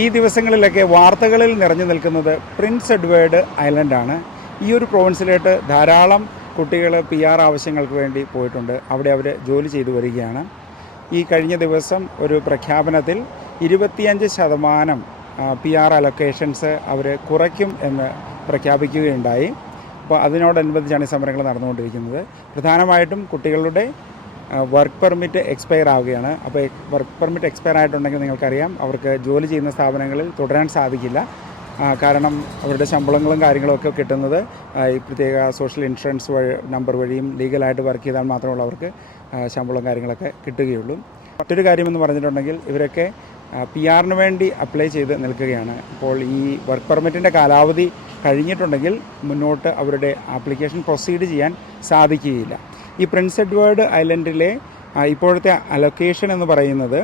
ഈ ദിവസങ്ങളിലൊക്കെ വാർത്തകളിൽ നിറഞ്ഞു നിൽക്കുന്നത് പ്രിൻസ് എഡ്വേർഡ് ഐലൻഡാണ്. ഈ ഒരു പ്രൊവിൻസിലോട്ട് ധാരാളം കുട്ടികൾ PR ആവശ്യങ്ങൾക്ക് വേണ്ടി പോയിട്ടുണ്ട്. അവിടെ അവർ ജോലി ചെയ്തു വരികയാണ്. ഈ കഴിഞ്ഞ ദിവസം ഒരു പ്രഖ്യാപനത്തിൽ 25% PR അലൊക്കേഷൻസ് അവർ കുറയ്ക്കും എന്ന് പ്രഖ്യാപിക്കുകയുണ്ടായി. അപ്പോൾ അതിനോടനുബന്ധിച്ചാണ് ഈ സമരങ്ങൾ നടന്നുകൊണ്ടിരിക്കുന്നത്. പ്രധാനമായിട്ടും കുട്ടികളുടെ വർക്ക് പെർമിറ്റ് എക്സ്പയർ ആവുകയാണ്. അപ്പോൾ വർക്ക് പെർമിറ്റ് എക്സ്പയർ ആയിട്ടുണ്ടെങ്കിൽ നിങ്ങൾക്കറിയാം അവർക്ക് ജോലി ചെയ്യുന്ന സ്ഥാപനങ്ങളിൽ തുടരാൻ സാധിക്കില്ല. കാരണം അവരുടെ ശമ്പളങ്ങളും കാര്യങ്ങളൊക്കെ കിട്ടുന്നത് ഈ പ്രത്യേക സോഷ്യൽ ഇൻഷുറൻസ് നമ്പർ വഴിയും ലീഗലായിട്ട് വർക്ക് ചെയ്താൽ മാത്രമുള്ള അവർക്ക് ശമ്പളവും കാര്യങ്ങളൊക്കെ കിട്ടുകയുള്ളൂ. മറ്റൊരു കാര്യമെന്ന് പറഞ്ഞിട്ടുണ്ടെങ്കിൽ ഇവരൊക്കെ PR വേണ്ടി അപ്ലൈ ചെയ്ത് നിൽക്കുകയാണ്. അപ്പോൾ ഈ വർക്ക് പെർമിറ്റിൻ്റെ കാലാവധി കഴിഞ്ഞിട്ടുണ്ടെങ്കിൽ മുന്നോട്ട് അവരുടെ ആപ്ലിക്കേഷൻ പ്രൊസീഡ് ചെയ്യാൻ സാധിക്കുകയില്ല. ഈ പ്രിൻസ് എഡ്വേർഡ് ഐലൻഡിലെ ഇപ്പോഴത്തെ അലൊക്കേഷൻ എന്ന് പറയുന്നത്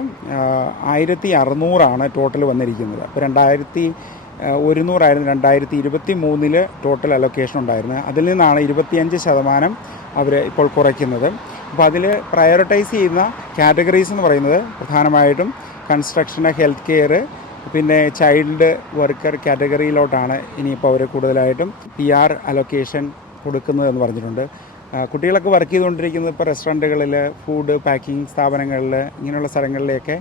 1600 ടോട്ടൽ വന്നിരിക്കുന്നത്. അപ്പോൾ 2100 ആയിരുന്നു 2023 ടോട്ടൽ അലൊക്കേഷൻ ഉണ്ടായിരുന്നത്. അതിൽ നിന്നാണ് 25% അവർ ഇപ്പോൾ കുറയ്ക്കുന്നത്. അപ്പോൾ അതിൽ പ്രയോറിറ്റൈസ് ചെയ്യുന്ന കാറ്റഗറീസ് എന്ന് പറയുന്നത് പ്രധാനമായിട്ടും കൺസ്ട്രക്ഷന്, ഹെൽത്ത് കെയർ, പിന്നെ ചൈൽഡ് വർക്കർ കാറ്റഗറിയിലോട്ടാണ് ഇനിയിപ്പോൾ അവർ കൂടുതലായിട്ടും PR അലൊക്കേഷൻ കൊടുക്കുന്നതെന്ന് പറഞ്ഞിട്ടുണ്ട്. കുട്ടികളൊക്കെ വർക്ക് ചെയ്തുകൊണ്ടിരിക്കുന്നത് ഇപ്പോൾ റെസ്റ്റോറൻറ്റുകളിൽ, ഫുഡ് പാക്കിംഗ് സ്ഥാപനങ്ങളിൽ, ഇങ്ങനെയുള്ള സ്ഥലങ്ങളിലേക്ക്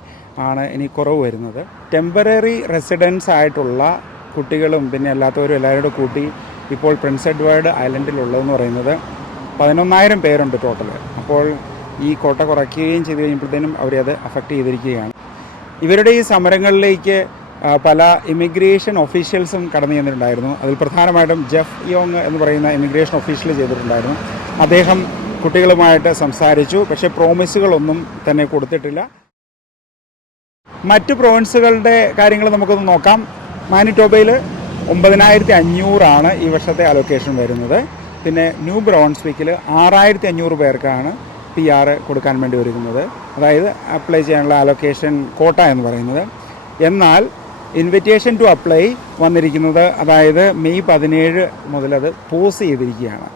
ആണ് ഇനി കുറവ് വരുന്നത്. ടെമ്പററി റെസിഡൻസ് ആയിട്ടുള്ള കുട്ടികളും പിന്നെ അല്ലാത്തവരും എല്ലാവരും കൂട്ടി ഇപ്പോൾ പ്രിൻസ് എഡ്വേർഡ് ഐലൻഡിലുള്ളതെന്ന് പറയുന്നത് 11,000 പേരുണ്ട് ടോട്ടൽ. അപ്പോൾ ഈ കോട്ട കുറയ്ക്കുകയും ചെയ്ത് കഴിഞ്ഞപ്പോഴത്തേനും അവരെ അത് അഫക്റ്റ് ചെയ്തിരിക്കുകയാണ്. ഇവരുടെ ഈ സമരങ്ങളിലേക്ക് പല ഇമിഗ്രേഷൻ ഒഫീഷ്യൽസും കടന്നു ചെന്നിട്ടുണ്ടായിരുന്നു. അതിൽ പ്രധാനമായിട്ടും ജെഫ് യോങ് എന്ന് പറയുന്ന ഇമിഗ്രേഷൻ ഒഫീഷ്യൽ ചെയ്തിട്ടുണ്ടായിരുന്നു. അദ്ദേഹം കുട്ടികളുമായിട്ട് സംസാരിച്ചു, പക്ഷേ പ്രോമിസുകളൊന്നും തന്നെ കൊടുത്തിട്ടില്ല. മറ്റ് പ്രൊവിൻസുകളുടെ കാര്യങ്ങൾ നമുക്കൊന്ന് നോക്കാം. മാനിറ്റോബയിൽ 9,500 ഈ വർഷത്തെ അലൊക്കേഷൻ വരുന്നത്. പിന്നെ ന്യൂ ബ്രൗൺസ്വിക്കിൽ 6,500 പേർക്കാണ് PR കൊടുക്കാൻ വേണ്ടി ഒരുങ്ങുന്നത്, അതായത് അപ്ലൈ ചെയ്യാനുള്ള അലൊക്കേഷൻ കോട്ട എന്ന് പറയുന്നത്. എന്നാൽ ഇൻവിറ്റേഷൻ ടു അപ്ലൈ വന്നിരിക്കുന്നത്, അതായത് മെയ് 17 മുതൽ അത് പോസ് ചെയ്തിരിക്കുകയാണ്.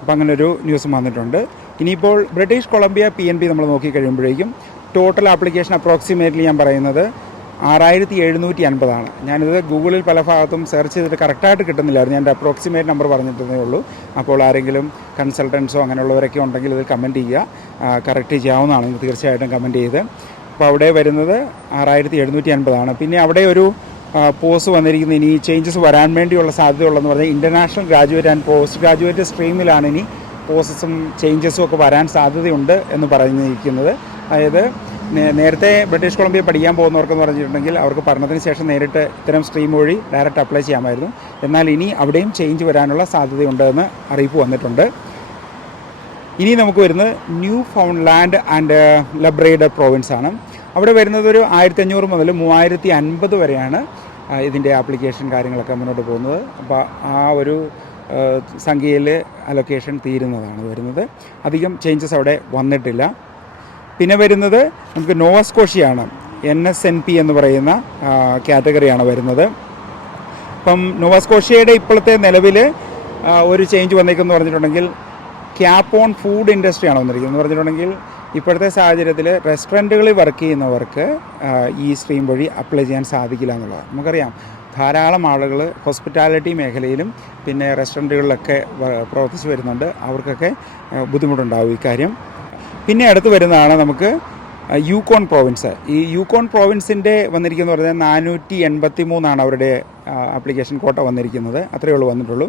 അപ്പോൾ അങ്ങനൊരു ന്യൂസും വന്നിട്ടുണ്ട്. ഇനിയിപ്പോൾ ബ്രിട്ടീഷ് കൊളംബിയ PNB നമ്മൾ നോക്കിക്കഴിയുമ്പോഴേക്കും ടോട്ടൽ ആപ്ലിക്കേഷൻ അപ്രോക്സിമേറ്റ്ലി ഞാൻ പറയുന്നത് 6,750. ഞാനിത് ഗൂഗിളിൽ പല ഭാഗത്തും സെർച്ച് ചെയ്തിട്ട് കറക്റ്റായിട്ട് കിട്ടുന്നില്ലായിരുന്നു. ഞാൻ എൻ്റെ അപ്രോക്സിമേറ്റ് നമ്പർ പറഞ്ഞിട്ടേ ഉള്ളൂ. അപ്പോൾ ആരെങ്കിലും കൺസൾട്ടൻസോ അങ്ങനെയുള്ളവരൊക്കെ ഉണ്ടെങ്കിൽ ഇത് കമൻറ്റ് ചെയ്യുക. കറക്റ്റ് ചെയ്യാവുന്നതാണ്, തീർച്ചയായിട്ടും കമൻറ്റ് ചെയ്ത്. അപ്പോൾ അവിടെ വരുന്നത് 6,750. പിന്നെ അവിടെ ഒരു പോസ് വന്നിരിക്കുന്നത് ഇനി ചേഞ്ചസ് വരാൻ വേണ്ടിയുള്ള സാധ്യതയുള്ളതെന്ന് പറഞ്ഞാൽ international graduate and post graduate സ്ട്രീമിലാണ് ഇനി പോസസും ചേഞ്ചസും ഒക്കെ വരാൻ സാധ്യതയുണ്ട് എന്ന് പറഞ്ഞിരിക്കുന്നത്. അതായത് നേരത്തെ ബ്രിട്ടീഷ് കൊളംബിയ പഠിക്കാൻ പോകുന്നവർക്കെന്ന് പറഞ്ഞിട്ടുണ്ടെങ്കിൽ അവർക്ക് പഠനത്തിന് ശേഷം നേരിട്ട് ഇത്തരം സ്ട്രീം വഴി ഡയറക്റ്റ് അപ്ലൈ ചെയ്യാമായിരുന്നു. എന്നാൽ ഇനി അവിടെയും ചേഞ്ച് വരാനുള്ള സാധ്യതയുണ്ടെന്ന് അറിയിപ്പ് വന്നിട്ടുണ്ട്. ഇനി നമുക്ക് വരുന്നത് ന്യൂ ഫൗണ്ട്ലാൻഡ് ആൻഡ് ലബ്രഡോർ പ്രോവിൻസ് ആണ്. അവിടെ വരുന്നത് ഒരു 1,500 മുതൽ 3,050 വരെയാണ് ഇതിൻ്റെ ആപ്ലിക്കേഷൻ കാര്യങ്ങളൊക്കെ മുന്നോട്ട് പോകുന്നത്. അപ്പോൾ ആ ഒരു സംഖ്യയിൽ അലൊക്കേഷൻ തീരുന്നതാണ് വരുന്നത്. അധികം ചേഞ്ചസ് അവിടെ വന്നിട്ടില്ല. പിന്നെ വരുന്നത് നമുക്ക് നോവസ്കോഷ്യയാണ്. NSNP എന്ന് പറയുന്ന കാറ്റഗറിയാണ് വരുന്നത്. അപ്പം നോവസ്കോഷ്യയുടെ ഇപ്പോഴത്തെ നിലവിൽ ഒരു ചേഞ്ച് വന്നേക്കെന്ന് പറഞ്ഞിട്ടുണ്ടെങ്കിൽ ക്യാപ്പ് ഓൺ ഫുഡ് ഇൻഡസ്ട്രിയാണ് വന്നിരിക്കുന്നത്. എന്ന് പറഞ്ഞിട്ടുണ്ടെങ്കിൽ ഇപ്പോഴത്തെ സാഹചര്യത്തിൽ റെസ്റ്റോറൻറ്റുകളിൽ വർക്ക് ചെയ്യുന്നവർക്ക് ഈ സ്ട്രീം വഴി അപ്ലൈ ചെയ്യാൻ സാധിക്കില്ല എന്നുള്ളത് നമുക്കറിയാം. ധാരാളം ആളുകൾ ഹോസ്പിറ്റാലിറ്റി മേഖലയിലും പിന്നെ റെസ്റ്റോറൻറ്റുകളിലൊക്കെ പ്രവർത്തിച്ച് വരുന്നുണ്ട്. അവർക്കൊക്കെ ബുദ്ധിമുട്ടുണ്ടാവും ഇക്കാര്യം. പിന്നെ അടുത്ത് വരുന്നതാണ് നമുക്ക് യൂക്കോൺ പ്രോവിൻസ്. ഈ യൂക്കോൺ പ്രോവിൻസിൻ്റെ വന്നിരിക്കുന്നത് പറഞ്ഞാൽ 483 അവരുടെ ആപ്ലിക്കേഷൻ കോട്ട വന്നിരിക്കുന്നത്. അത്രയേ ഉള്ളൂ വന്നിട്ടുള്ളൂ.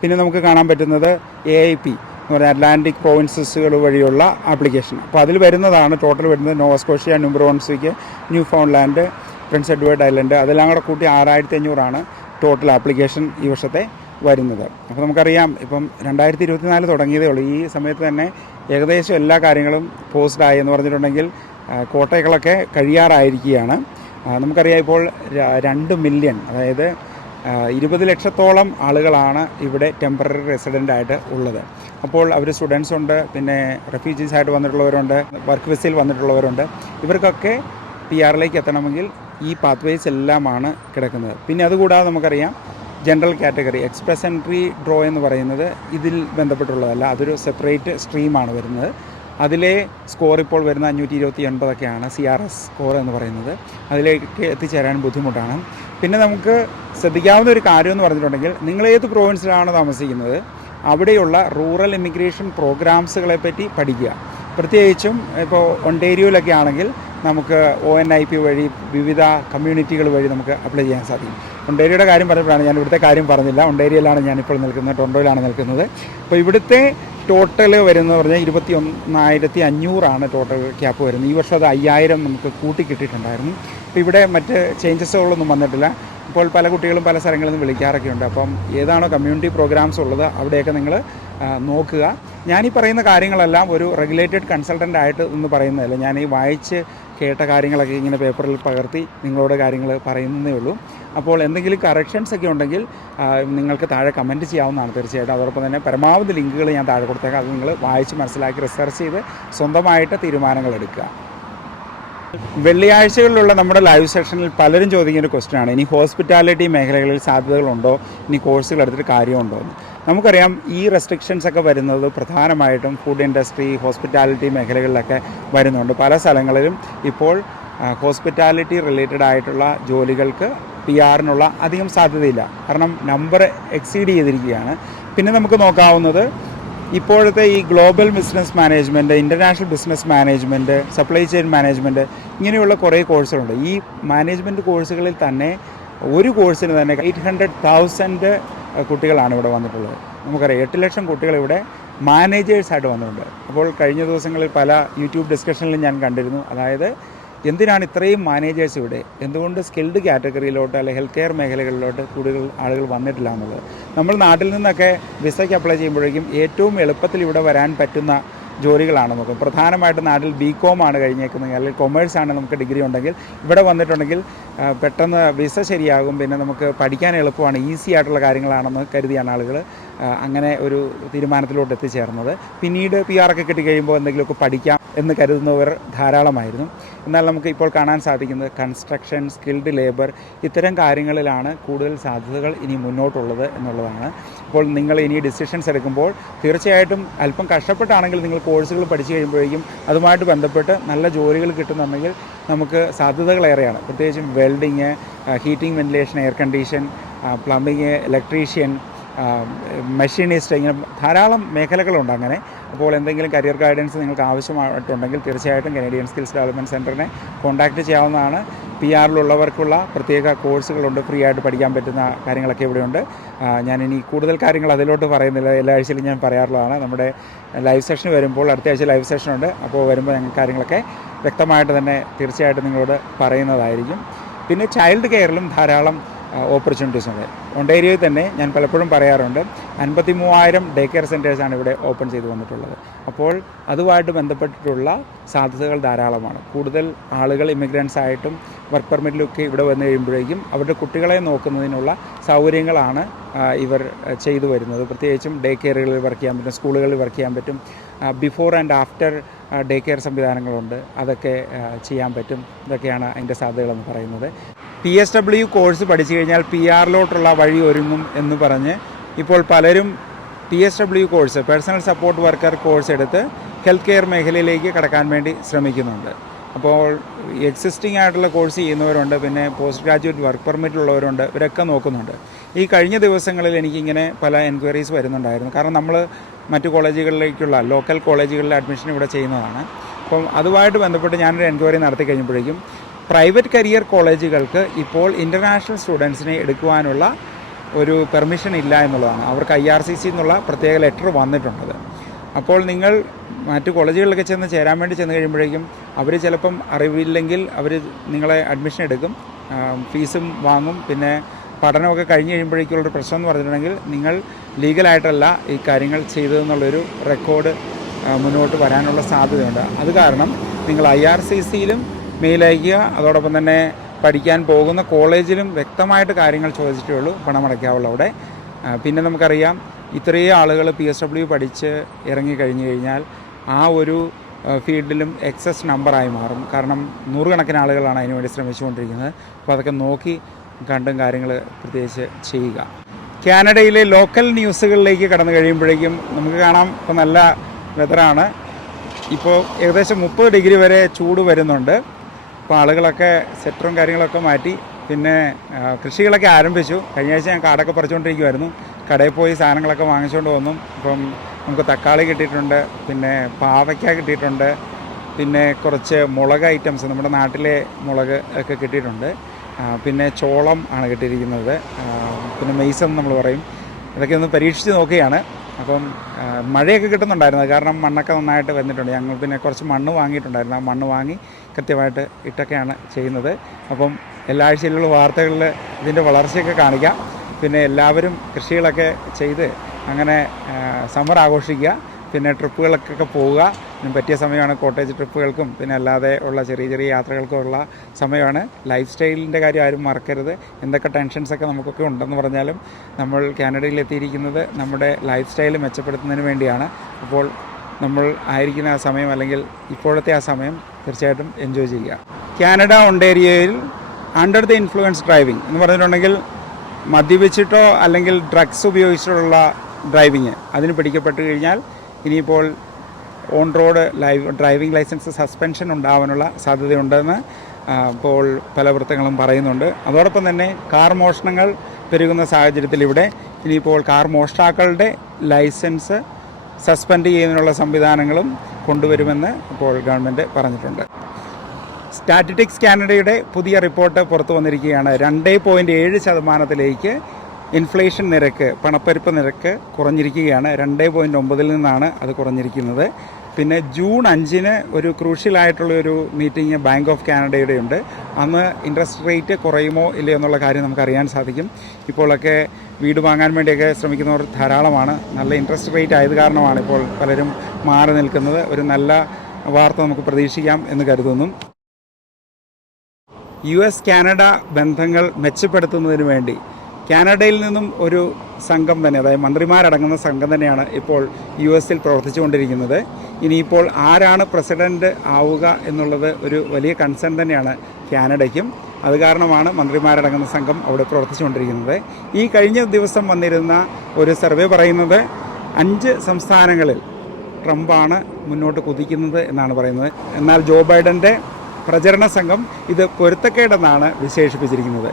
പിന്നെ നമുക്ക് കാണാൻ പറ്റുന്നത് AIP എന്ന് പറഞ്ഞാൽ അറ്റ്ലാന്റിക് പ്രോവിൻസസുകൾ വഴിയുള്ള ആപ്ലിക്കേഷൻ. അപ്പോൾ അതിൽ വരുന്നതാണ് ടോട്ടൽ വരുന്നത് Nova Scotia, New Brunswick, Newfoundland, Prince Edward Island, അതെല്ലാം കൂടെ കൂട്ടി 6,500 ടോട്ടൽ ആപ്ലിക്കേഷൻ ഈ വർഷത്തെ വരുന്നത്. അപ്പോൾ നമുക്കറിയാം ഇപ്പം 2024 തുടങ്ങിയതേ ഉള്ളൂ. ഈ സമയത്ത് തന്നെ ഏകദേശം എല്ലാ കാര്യങ്ങളും പോസ്റ്റായി എന്ന് പറഞ്ഞിട്ടുണ്ടെങ്കിൽ കോട്ടകളൊക്കെ കഴിയാറായിരിക്കുകയാണ്. നമുക്കറിയാം ഇപ്പോൾ 2 മില്യൺ, അതായത് 20 ലക്ഷത്തോളം ആളുകളാണ് ഇവിടെ ടെമ്പററി റെസിഡൻ്റ് ആയിട്ട് ഉള്ളത്. അപ്പോൾ അവർ സ്റ്റുഡൻസ് ഉണ്ട്, പിന്നെ റെഫ്യൂജീസ് ആയിട്ട് വന്നിട്ടുള്ളവരുണ്ട്, വർക്ക് വിസയിൽ വന്നിട്ടുള്ളവരുണ്ട്. ഇവർക്കൊക്കെ PR എത്തണമെങ്കിൽ ഈ പാത്വേസ് എല്ലാമാണ് കിടക്കുന്നത്. പിന്നെ അതുകൂടാതെ നമുക്കറിയാം general category express entry draw എന്ന് പറയുന്നത് ഇതിൽ ബന്ധപ്പെട്ടുള്ളതല്ല, അതൊരു സെപ്പറേറ്റ് സ്ട്രീമാണ് വരുന്നത്. അതിലെ സ്കോർ ഇപ്പോൾ വരുന്ന 529 CRS സ്കോർ എന്ന് പറയുന്നത്. അതിലേക്ക് എത്തിച്ചേരാൻ ബുദ്ധിമുട്ടാണ്. പിന്നെ നമുക്ക് ശ്രദ്ധിക്കാവുന്ന ഒരു കാര്യം എന്ന് പറഞ്ഞിട്ടുണ്ടെങ്കിൽ, നിങ്ങൾ ഏത് പ്രൊവിൻസിലാണ് താമസിക്കുന്നത് അവിടെയുള്ള റൂറൽ ഇമിഗ്രേഷൻ പ്രോഗ്രാംസുകളെപ്പറ്റി പഠിക്കുക. പ്രത്യേകിച്ചും ഇപ്പോൾ ഒണ്ടേരിയോയിലൊക്കെ ആണെങ്കിൽ നമുക്ക് ONIP വഴി വിവിധ കമ്മ്യൂണിറ്റികൾ വഴി നമുക്ക് അപ്ലൈ ചെയ്യാൻ സാധിക്കും. ഒണ്ടേരിയോയുടെ കാര്യം പറഞ്ഞപ്പോഴാണ്, ഞാൻ ഇവിടുത്തെ കാര്യം പറഞ്ഞില്ല. ഒണ്ടേരിയയിലാണ് ഞാനിപ്പോൾ നിൽക്കുന്നത്, ടൊറൻറ്റോയിലാണ് നിൽക്കുന്നത്. അപ്പോൾ ഇവിടുത്തെ ടോട്ടൽ വരുന്നത് പറഞ്ഞാൽ 21,500 ടോട്ടൽ ക്യാപ്പ് വരുന്നത്. ഈ വർഷം അത് 5,000 നമുക്ക് കൂട്ടി കിട്ടിയിട്ടുണ്ടായിരുന്നു. അപ്പോൾ ഇവിടെ മറ്റ് ചേഞ്ചസുകളൊന്നും വന്നിട്ടില്ല. ഇപ്പോൾ പല കുട്ടികളും പല സ്ഥലങ്ങളിൽ നിന്ന് വിളിക്കാറൊക്കെ ഉണ്ട്. അപ്പം ഏതാണോ കമ്മ്യൂണിറ്റി പ്രോഗ്രാംസ് ഉള്ളത് അവിടെയൊക്കെ നിങ്ങൾ നോക്കുക. ഞാനീ പറയുന്ന കാര്യങ്ങളെല്ലാം ഒരു റെഗുലേറ്റഡ് കൺസൾട്ടൻ്റ് ആയിട്ട് ഒന്ന് പറയുന്നതല്ല. ഞാൻ ഈ വായിച്ച് കേട്ട കാര്യങ്ങളൊക്കെ ഇങ്ങനെ പേപ്പറിൽ പകർത്തി നിങ്ങളോട് കാര്യങ്ങൾ പറയുന്നതേ ഉള്ളൂ. അപ്പോൾ എന്തെങ്കിലും കറക്ഷൻസ് ഒക്കെ ഉണ്ടെങ്കിൽ നിങ്ങൾക്ക് താഴെ കമൻറ്റ് ചെയ്യാവുന്നതാണ് തീർച്ചയായിട്ടും. അതോടൊപ്പം തന്നെ പരമാവധി ലിങ്കുകൾ ഞാൻ താഴെ കൊടുത്തേക്കാം. അത് നിങ്ങൾ വായിച്ച് മനസ്സിലാക്കി റിസർച്ച് ചെയ്ത് സ്വന്തമായിട്ട് തീരുമാനങ്ങൾ എടുക്കുക. വെള്ളിയാഴ്ചകളിലുള്ള നമ്മുടെ ലൈവ് സെഷനിൽ പലരും ചോദിക്കുന്ന ഒരു ക്വസ്റ്റ്യനാണ്, ഇനി ഹോസ്പിറ്റാലിറ്റി മേഖലകളിൽ സാധ്യതകളുണ്ടോ, ഇനി കോഴ്സുകൾ എടുത്തിട്ട് കാര്യമുണ്ടോ എന്ന്. നമുക്കറിയാം ഈ റെസ്ട്രിക്ഷൻസ് ഒക്കെ വരുന്നത് പ്രധാനമായിട്ടും ഫുഡ് ഇൻഡസ്ട്രി, ഹോസ്പിറ്റാലിറ്റി മേഖലകളിലൊക്കെ വരുന്നുണ്ട്. പല സ്ഥലങ്ങളിലും ഇപ്പോൾ ഹോസ്പിറ്റാലിറ്റി റിലേറ്റഡ് ആയിട്ടുള്ള ജോലികൾക്ക് PR അധികം സാധ്യതയില്ല. കാരണം നമ്പർ എക്സീഡ് ചെയ്തിരിക്കുകയാണ്. പിന്നെ നമുക്ക് നോക്കാവുന്നത് ഇപ്പോഴത്തെ ഈ global business management, international business management, supply chain management, ഇങ്ങനെയുള്ള കുറേ കോഴ്സുകളുണ്ട്. ഈ മാനേജ്മെൻറ്റ് കോഴ്സുകളിൽ തന്നെ ഒരു കോഴ്സിന് തന്നെ 800,000 കുട്ടികളാണ് ഇവിടെ വന്നിട്ടുള്ളത്. നമുക്കറിയാം 8 ലക്ഷം കുട്ടികൾ ഇവിടെ മാനേജേഴ്സായിട്ട് വന്നിട്ടുണ്ട്. അപ്പോൾ കഴിഞ്ഞ ദിവസങ്ങളിൽ പല യൂട്യൂബ് ഡിസ്കഷനിലും ഞാൻ കണ്ടിരുന്നു, അതായത് എന്തിനാണ് ഇത്രയും മാനേജേഴ്സ് ഇവിടെ, എന്തുകൊണ്ട് സ്കിൽഡ് കാറ്റഗറിയിലോട്ട് അല്ലെങ്കിൽ ഹെൽത്ത് കെയർ മേഖലകളിലോട്ട് കൂടുതൽ ആളുകൾ വന്നിട്ടില്ല എന്നുള്ളത്. നമ്മൾ നാട്ടിൽ നിന്നൊക്കെ വിസയ്ക്ക് അപ്ലൈ ചെയ്യുമ്പോഴേക്കും ഏറ്റവും എളുപ്പത്തിൽ ഇവിടെ വരാൻ പറ്റുന്ന ജോലികളാണ് നോക്കും. പ്രധാനമായിട്ടും നാട്ടിൽ BCom ആണ് കഴിഞ്ഞേക്കുന്നത്, അല്ലെങ്കിൽ കൊമേഴ്സാണ് നമുക്ക് ഡിഗ്രി ഉണ്ടെങ്കിൽ. ഇവിടെ വന്നിട്ടുണ്ടെങ്കിൽ പെട്ടെന്ന് വിസ ശരിയാകും, പിന്നെ നമുക്ക് പഠിക്കാൻ എളുപ്പമാണ്, ഈസി ആയിട്ടുള്ള കാര്യങ്ങളാണെന്ന് കരുതിയാണ് ആളുകൾ അങ്ങനെ ഒരു തീരുമാനത്തിലോട്ട് എത്തിച്ചേർന്നത്. പിന്നീട് PR ഒക്കെ കിട്ടിക്കഴിയുമ്പോൾ എന്തെങ്കിലുമൊക്കെ പഠിക്കാം എന്ന് കരുതുന്നവർ ധാരാളമായിരുന്നു. എന്നാൽ നമുക്ക് ഇപ്പോൾ കാണാൻ സാധിക്കുന്നത് കൺസ്ട്രക്ഷൻ, സ്കിൽഡ് ലേബർ, ഇത്തരം കാര്യങ്ങളിലാണ് കൂടുതൽ സാധ്യതകൾ ഇനി മുന്നോട്ടുള്ളത് എന്നുള്ളതാണ്. അപ്പോൾ നിങ്ങൾ ഇനി ഡിസിഷൻസ് എടുക്കുമ്പോൾ തീർച്ചയായിട്ടും അല്പം കഷ്ടപ്പെട്ടാണെങ്കിൽ നിങ്ങൾ കോഴ്സുകൾ പഠിച്ചു കഴിയുമ്പോഴേക്കും അതുമായിട്ട് ബന്ധപ്പെട്ട് നല്ല ജോലികൾ കിട്ടുന്നുണ്ടെങ്കിൽ നമുക്ക് സാധ്യതകളേറെയാണ്. പ്രത്യേകിച്ചും welding, heating, ventilation, air condition, plumbing, electrician, machinist, ഇങ്ങനെ ധാരാളം മേഖലകളുണ്ട് അങ്ങനെ. അപ്പോൾ എന്തെങ്കിലും കരിയർ ഗൈഡൻസ് നിങ്ങൾക്ക് ആവശ്യമായിട്ടുണ്ടെങ്കിൽ തീർച്ചയായിട്ടും കനേഡിയൻ സ്കിൽസ് ഡെവലപ്മെൻറ്റ് സെൻറ്ററിനെ കോൺടാക്റ്റ് ചെയ്യാവുന്നതാണ്. PR പ്രത്യേക കോഴ്സുകളുണ്ട്, ഫ്രീ ആയിട്ട് പഠിക്കാൻ പറ്റുന്ന കാര്യങ്ങളൊക്കെ ഇവിടെയുണ്ട്. ഞാനിനി കൂടുതൽ കാര്യങ്ങൾ അതിലോട്ട് പറയുന്നില്ല, എല്ലാ ആഴ്ചയിലും ഞാൻ പറയാറുള്ളതാണ്. നമ്മുടെ ലൈവ് സെഷൻ വരുമ്പോൾ, അടുത്ത ആഴ്ച ലൈവ് സെഷനുണ്ട്, അപ്പോൾ വരുമ്പോൾ ഞങ്ങൾ കാര്യങ്ങളൊക്കെ വ്യക്തമായിട്ട് തന്നെ തീർച്ചയായിട്ടും നിങ്ങളോട് പറയുന്നതായിരിക്കും. പിന്നെ ചൈൽഡ് കെയറിലും ധാരാളം ഓപ്പർച്യൂണിറ്റീസ് ഉണ്ട്. ഒണ്ടേരിയോയിൽ തന്നെ ഞാൻ പലപ്പോഴും പറയാറുണ്ട്, 53,000 ഡേ കെയർ സെൻറ്റേഴ്സാണ് ഇവിടെ ഓപ്പൺ ചെയ്ത് വന്നിട്ടുള്ളത്. അപ്പോൾ അതുമായിട്ട് ബന്ധപ്പെട്ടിട്ടുള്ള സാധ്യതകൾ ധാരാളമാണ്. കൂടുതൽ ആളുകൾ ഇമിഗ്രൻസ് ആയിട്ടും വർക്ക് പെർമിറ്റിലൊക്കെ ഇവിടെ വന്നു കഴിയുമ്പോഴേക്കും അവരുടെ കുട്ടികളെ നോക്കുന്നതിനുള്ള സൗകര്യങ്ങളാണ് ഇവർ ചെയ്തു വരുന്നത്. പ്രത്യേകിച്ചും ഡേ കെയറുകളിൽ വർക്ക് ചെയ്യാൻ പറ്റും, സ്കൂളുകളിൽ വർക്ക് ചെയ്യാൻ പറ്റും, before and after day care സംവിധാനങ്ങളുണ്ട്, അതൊക്കെ ചെയ്യാൻ പറ്റും. ഇതൊക്കെയാണ് അതിൻ്റെ സാധ്യതകളെന്ന് പറയുന്നത്. PSW കോഴ്സ് പഠിച്ചു കഴിഞ്ഞാൽ PR വഴി ഒരുങ്ങും എന്ന് പറഞ്ഞ് ഇപ്പോൾ പലരും PSW course, personal support worker course എടുത്ത് ഹെൽത്ത് കെയർ മേഖലയിലേക്ക് കടക്കാൻ വേണ്ടി ശ്രമിക്കുന്നുണ്ട്. അപ്പോൾ എക്സിസ്റ്റിംഗ് ആയിട്ടുള്ള കോഴ്സ് ചെയ്യുന്നവരുണ്ട്, പിന്നെ പോസ്റ്റ് ഗ്രാജുവേറ്റ് വർക്ക് പെർമിറ്റുള്ളവരുണ്ട്, ഇവരൊക്കെ നോക്കുന്നുണ്ട്. ഈ കഴിഞ്ഞ ദിവസങ്ങളിൽ എനിക്കിങ്ങനെ പല എൻക്വയറീസ് വരുന്നുണ്ടായിരുന്നു. കാരണം നമ്മൾ മറ്റു കോളേജുകളിലേക്കുള്ള ലോക്കൽ കോളേജുകളിലെ അഡ്മിഷൻ ഇവിടെ ചെയ്യുന്നതാണ്. അപ്പം അതുമായിട്ട് ബന്ധപ്പെട്ട് ഞാനൊരു എൻക്വയറി നടത്തി കഴിഞ്ഞപ്പോഴേക്കും പ്രൈവറ്റ് കരിയർ കോളേജുകൾക്ക് ഇപ്പോൾ ഇൻ്റർനാഷണൽ സ്റ്റുഡൻസിനെ എടുക്കുവാനുള്ള ഒരു പെർമിഷൻ ഇല്ല എന്നുള്ളതാണ്. അവർക്ക് IRCC എന്നുള്ള പ്രത്യേക ലെറ്റർ വന്നിട്ടുള്ളത്. അപ്പോൾ നിങ്ങൾ മറ്റു കോളേജുകളിലൊക്കെ ചേരാൻ വേണ്ടി ചെന്ന് കഴിയുമ്പോഴേക്കും അവർ ചിലപ്പം അറിവില്ലെങ്കിൽ അവർ നിങ്ങളെ അഡ്മിഷൻ എടുക്കും, ഫീസും വാങ്ങും. പിന്നെ പഠനമൊക്കെ കഴിഞ്ഞ് കഴിയുമ്പോഴേക്കുള്ളൊരു പ്രശ്നം എന്ന് പറഞ്ഞിട്ടുണ്ടെങ്കിൽ നിങ്ങൾ ലീഗലായിട്ടല്ല ഈ കാര്യങ്ങൾ ചെയ്തതെന്നുള്ളൊരു റെക്കോർഡ് മുന്നോട്ട് വരാനുള്ള സാധ്യതയുണ്ട്. അത് കാരണം നിങ്ങൾ IRCCയിലും മെയിൽ അയക്കുക. അതോടൊപ്പം തന്നെ പഠിക്കാൻ പോകുന്ന കോളേജിലും വ്യക്തമായിട്ട് കാര്യങ്ങൾ ചോദിച്ചിട്ടേ ഉള്ളൂ പണമടയ്ക്കാവുള്ളൂ അവിടെ. പിന്നെ നമുക്കറിയാം ഇത്രയും ആളുകൾ PSW പഠിച്ച് ഇറങ്ങിക്കഴിഞ്ഞ് കഴിഞ്ഞാൽ ആ ഒരു ഫീൽഡിലും എക്സസ് നമ്പറായി മാറും. കാരണം നൂറുകണക്കിന് ആളുകളാണ് അതിനുവേണ്ടി ശ്രമിച്ചുകൊണ്ടിരിക്കുന്നത്. അപ്പോൾ അതൊക്കെ നോക്കി കണ്ടും കാര്യങ്ങൾ പ്രത്യേകിച്ച് ചെയ്യുക. കാനഡയിലെ ലോക്കൽ ന്യൂസുകളിലേക്ക് കടന്നു കഴിയുമ്പോഴേക്കും നമുക്ക് കാണാം ഇപ്പോൾ നല്ല വെതറാണ്. ഇപ്പോൾ ഏകദേശം 30 ഡിഗ്രി വരെ ചൂട് വരുന്നുണ്ട്. അപ്പോൾ ആളുകളൊക്കെ സ്വെറ്ററും കാര്യങ്ങളൊക്കെ മാറ്റി പിന്നെ കൃഷികളൊക്കെ ആരംഭിച്ചു. കഴിഞ്ഞ ആഴ്ച ഞാൻ കാടൊക്കെ പറിച്ചുകൊണ്ടിരിക്കുമായിരുന്നു. കടയിൽ പോയി സാധനങ്ങളൊക്കെ വാങ്ങിച്ചുകൊണ്ട് വന്നു. ഇപ്പം നമുക്ക് തക്കാളി കിട്ടിയിട്ടുണ്ട്, പിന്നെ പാവയ്ക്ക കിട്ടിയിട്ടുണ്ട്, പിന്നെ കുറച്ച് മുളക് ഐറ്റംസ് നമ്മുടെ നാട്ടിലെ മുളക് ഒക്കെ കിട്ടിയിട്ടുണ്ട്. പിന്നെ ചോളം ആണ് കിട്ടിയിരിക്കുന്നത്, പിന്നെ മെയ്സം നമ്മൾ പറയും. ഇതൊക്കെ ഒന്ന് പരീക്ഷിച്ച് നോക്കുകയാണ്. അപ്പം മഴയൊക്കെ കിട്ടുന്നുണ്ടായിരുന്നു, കാരണം മണ്ണൊക്കെ നന്നായിട്ട് വന്നിട്ടുണ്ട്. ഞങ്ങൾ പിന്നെ കുറച്ച് മണ്ണ് വാങ്ങിയിട്ടുണ്ടായിരുന്നു. ആ മണ്ണ് വാങ്ങി കൃത്യമായിട്ട് ഇട്ടൊക്കെയാണ് ചെയ്യുന്നത്. അപ്പം എല്ലാ ആഴ്ചയിലുള്ള വാർത്തകളിൽ ഇതിൻ്റെ വളർച്ചയൊക്കെ കാണിക്കാം. പിന്നെ എല്ലാവരും കൃഷികളൊക്കെ ചെയ്ത് അങ്ങനെ സമ്മർ ആഘോഷിക്കുക. പിന്നെ ട്രിപ്പുകളൊക്കെ പോവുക. പറ്റിയ സമയമാണ് കോട്ടേജ് ട്രിപ്പുകൾക്കും പിന്നെ അല്ലാതെ ഉള്ള ചെറിയ ചെറിയ യാത്രകൾക്കും ഉള്ള സമയമാണ്. ലൈഫ് സ്റ്റൈലിൻ്റെ കാര്യം ആരും മറക്കരുത്. എന്തൊക്കെ ടെൻഷൻസൊക്കെ നമുക്കൊക്കെ ഉണ്ടെന്ന് പറഞ്ഞാലും നമ്മൾ കാനഡയിൽ എത്തിയിരിക്കുന്നത് നമ്മുടെ ലൈഫ് സ്റ്റൈൽ മെച്ചപ്പെടുത്തുന്നതിന് വേണ്ടിയാണ്. അപ്പോൾ നമ്മൾ ആയിരിക്കുന്ന ആ സമയം അല്ലെങ്കിൽ ഇപ്പോഴത്തെ ആ സമയം തീർച്ചയായിട്ടും എൻജോയ് ചെയ്യുക. കാനഡ ഒണ്ടേരിയോയിൽ അണ്ടർ ദി ഇൻഫ്ലുവൻസ് ഡ്രൈവിംഗ് എന്ന് പറഞ്ഞിട്ടുണ്ടെങ്കിൽ മദ്യപിച്ചിട്ടോ അല്ലെങ്കിൽ ഡ്രഗ്സ് ഉപയോഗിച്ചിട്ടുള്ള ഡ്രൈവിങ് അതിന് പിടിക്കപ്പെട്ട് കഴിഞ്ഞാൽ ഇനിയിപ്പോൾ on road driving licence suspension ഉണ്ടാവാനുള്ള സാധ്യതയുണ്ടെന്ന് ഇപ്പോൾ പല വൃത്തങ്ങളും പറയുന്നുണ്ട്. അതോടൊപ്പം തന്നെ കാർ മോഷണങ്ങൾ പെരുകുന്ന സാഹചര്യത്തിൽ ഇവിടെ ഇനിയിപ്പോൾ കാർ മോഷ്ടാക്കളുടെ ലൈസൻസ് സസ്പെൻഡ് ചെയ്യുന്നതിനുള്ള സംവിധാനങ്ങളും കൊണ്ടുവരുമെന്ന് ഇപ്പോൾ ഗവൺമെൻറ് പറഞ്ഞിട്ടുണ്ട്. സ്റ്റാറ്റിസ്റ്റിക്സ് കാനഡയുടെ പുതിയ റിപ്പോർട്ട് പുറത്തു വന്നിരിക്കുകയാണ്. 2.7% ഇൻഫ്ലേഷൻ നിരക്ക്, പണപ്പെരുപ്പ് നിരക്ക് കുറഞ്ഞിരിക്കുകയാണ്. 2.9 നിന്നാണ് അത് കുറഞ്ഞിരിക്കുന്നത്. പിന്നെ ജൂൺ 5 ഒരു ക്രൂഷ്യലായിട്ടുള്ളൊരു മീറ്റിംഗ് ബാങ്ക് ഓഫ് കാനഡയുടെ ഉണ്ട്. അന്ന് ഇൻട്രസ്റ്റ് റേറ്റ് കുറയുമോ ഇല്ലയോ എന്നുള്ള കാര്യം നമുക്കറിയാൻ സാധിക്കും. ഇപ്പോഴൊക്കെ വീട് വാങ്ങാൻ വേണ്ടിയൊക്കെ ശ്രമിക്കുന്നവർ ധാരാളമാണ്. നല്ല ഇൻട്രസ്റ്റ് റേറ്റ് ആയത് കാരണമാണ് ഇപ്പോൾ പലരും മാറി നിൽക്കുന്നത്. ഒരു നല്ല വാർത്ത നമുക്ക് പ്രതീക്ഷിക്കാം എന്ന് കരുതുന്നു. US കാനഡ ബന്ധങ്ങൾ മെച്ചപ്പെടുത്തുന്നതിന് വേണ്ടി കാനഡയിൽ നിന്നും ഒരു സംഘം തന്നെ, അതായത് മന്ത്രിമാരടങ്ങുന്ന സംഘം തന്നെയാണ് ഇപ്പോൾ US പ്രവർത്തിച്ചുകൊണ്ടിരിക്കുന്നത്. ഇനിയിപ്പോൾ ആരാണ് പ്രസിഡൻറ്റ് ആവുക എന്നുള്ളത് ഒരു വലിയ കൺസേൺ തന്നെയാണ് കാനഡയ്ക്കും. അത് കാരണമാണ് മന്ത്രിമാരടങ്ങുന്ന സംഘം അവിടെ പ്രവർത്തിച്ചുകൊണ്ടിരിക്കുന്നത്. ഈ കഴിഞ്ഞ ദിവസം വന്നിരുന്ന ഒരു സർവേ പറയുന്നത് 5 സംസ്ഥാനങ്ങളിൽ ട്രംപാണ് മുന്നോട്ട് കുതിക്കുന്നത് എന്നാണ് പറയുന്നത്. എന്നാൽ ജോ ബൈഡൻ്റെ പ്രചരണ സംഘം ഇത് പൊരുത്തക്കേടെന്നാണ് വിശേഷിപ്പിച്ചിരിക്കുന്നത്.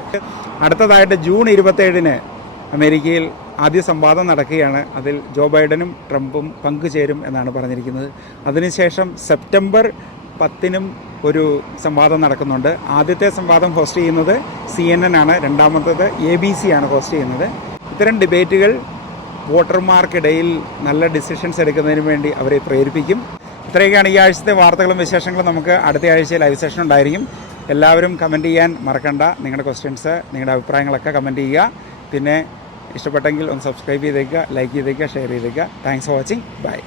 അടുത്തതായിട്ട് ജൂൺ 27 അമേരിക്കയിൽ ആദ്യ സംവാദം നടക്കുകയാണ്. അതിൽ ജോ ബൈഡനും ട്രംപും പങ്കുചേരും എന്നാണ് പറഞ്ഞിരിക്കുന്നത്. അതിനുശേഷം സെപ്റ്റംബർ 10 ഒരു സംവാദം നടക്കുന്നുണ്ട്. ആദ്യത്തെ സംവാദം ഹോസ്റ്റ് ചെയ്യുന്നത് CNN ആണ്, രണ്ടാമത്തേത് ABC ആണ് ഹോസ്റ്റ് ചെയ്യുന്നത്. ഇത്തരം ഡിബേറ്റുകൾ വോട്ടർമാർക്കിടയിൽ നല്ല ഡിസിഷൻസ് എടുക്കുന്നതിന് വേണ്ടി അവരെ പ്രേരിപ്പിക്കും. ഇത്രയൊക്കെയാണ് ഈ ആഴ്ചത്തെ വാർത്തകളും വിശേഷങ്ങളും. നമുക്ക് അടുത്ത ആഴ്ച ലൈവ് സെഷൻ ഉണ്ടായിരിക്കും. എല്ലാവരും കമൻറ്റ് ചെയ്യാൻ മറക്കണ്ട. നിങ്ങളുടെ ക്വസ്റ്റ്യൻസ്, നിങ്ങളുടെ അഭിപ്രായങ്ങളൊക്കെ കമൻറ്റ് ചെയ്യുക. പിന്നെ ഇഷ്ടപ്പെട്ടെങ്കിൽ ഒന്ന് സബ്സ്ക്രൈബ് ചെയ്തേക്കുക, ലൈക്ക് ചെയ്തേക്കുക, ഷെയർ ചെയ്തേക്കുക. Thanks for watching. ബൈ.